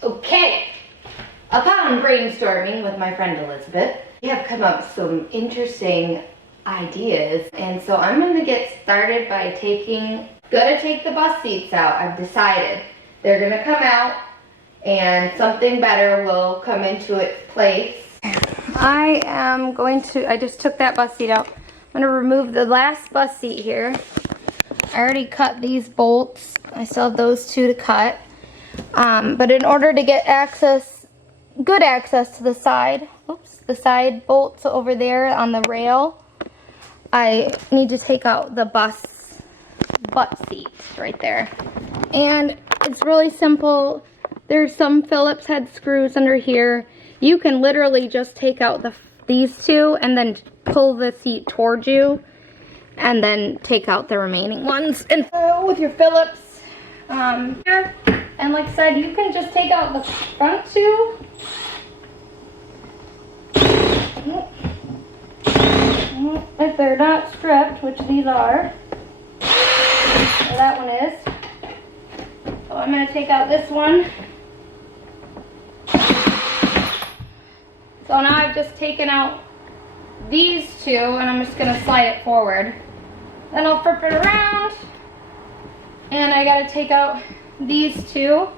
Okay, upon brainstorming with my friend Elizabeth, we have come up with some interesting ideas, and so I'm going to get started by gonna take the bus seats out. I've decided they're gonna come out and something better will come into its place. I just took that bus seat out. I'm gonna remove the last bus seat here. I already cut these bolts. I still have those two to cut. But in order to get good access to the side bolts over there on the rail, I need to take out the bus butt seats right there. And it's really simple. There's some Phillips head screws under here. You can literally just take out these two and then pull the seat towards you and then take out the remaining ones. And with your Phillips here, and like I said, you can just take out the front two. If they're not stripped, which these are. So that one is. So I'm going to take out this one. So now I've just taken out these two and I'm just going to slide it forward. Then I'll flip it around and I got to take out these two,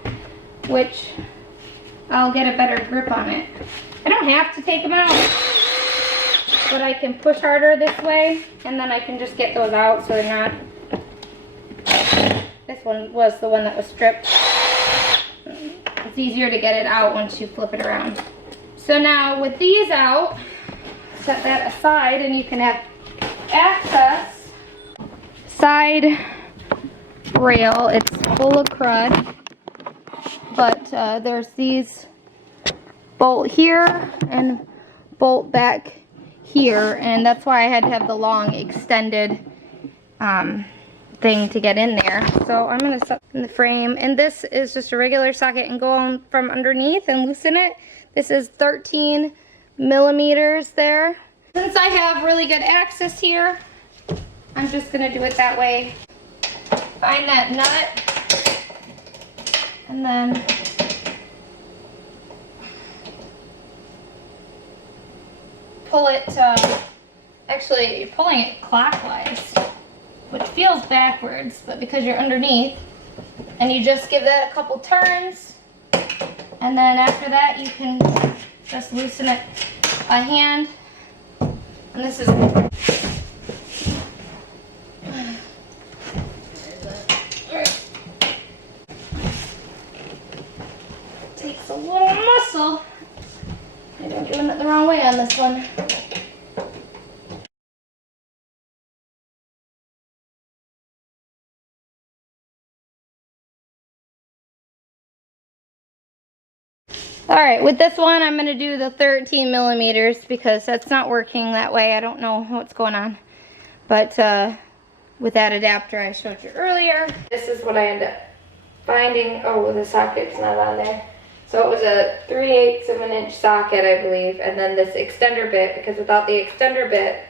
which I'll get a better grip on it. I don't have to take them out, but I can push harder this way and then I can just get those out so they're not. This one was the one that was stripped. It's easier to get it out once you flip it around. So now with these out, set that aside and you can have access. Side rail, it's full of crud, but there's these bolt here and bolt back here, and that's why I had to have the long extended thing to get in there. So I'm going to set in the frame, and this is just a regular socket, and go on from underneath and loosen it. This is 13 millimeters there. Since I have really good access here, I'm just going to do it that way. Find that nut and then pull it, actually you're pulling it clockwise, which feels backwards, but because you're underneath, and you just give that a couple turns, and then after that you can just loosen it by hand. And this is takes a little muscle. Maybe I'm doing it the wrong way on this one. Alright, with this one I'm going to do the 13 millimeters because that's not working that way. I don't know what's going on. But with that adapter I showed you earlier, this is what I ended up finding. Oh, the socket's not on there. So it was a 3/8 of an inch socket, I believe, and then this extender bit, because without the extender bit,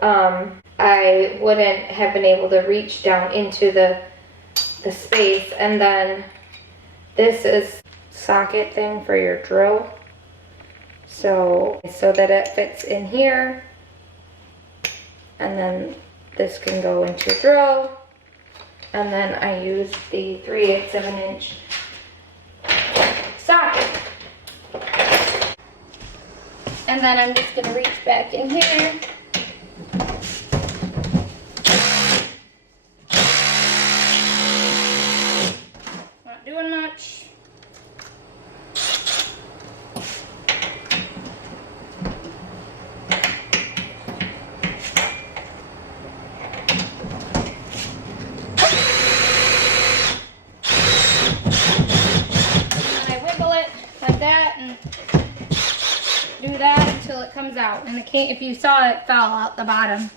I wouldn't have been able to reach down into the space. And then this is socket thing for your drill, so that it fits in here, and then this can go into your drill. And then I use the 3/8 of an inch socket, and then I'm just going to reach back in here. Not doing much. Until it comes out, and if you saw it fell out the bottom.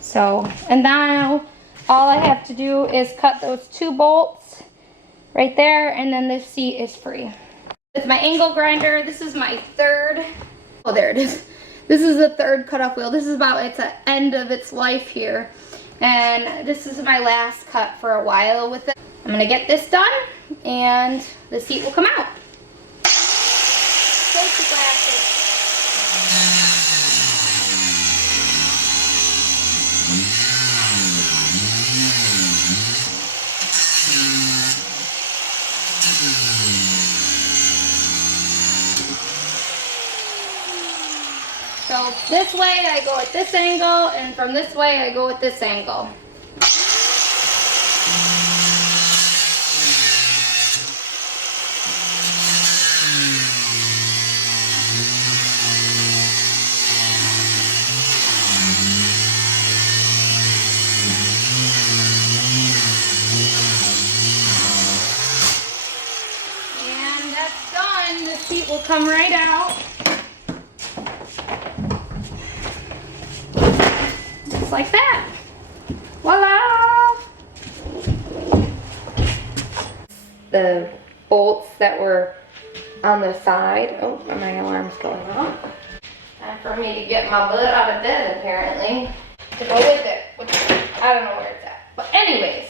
So, and now all I have to do is cut those two bolts right there, and then this seat is free. With my angle grinder, this is my third, oh there it is. This is the third cutoff wheel. This is about its end of its life here, and this is my last cut for a while with it. I'm gonna get this done and the seat will come out. Safety glasses. So this way I go at this angle, and from this way I go at this angle. And that's done. The seat will come right out. Just like that. Voila! The bolts that were on the side. Oh, my alarm's going off. Time for me to get my butt out of bed, apparently, to go with it. Which I don't know where it's at. But anyways,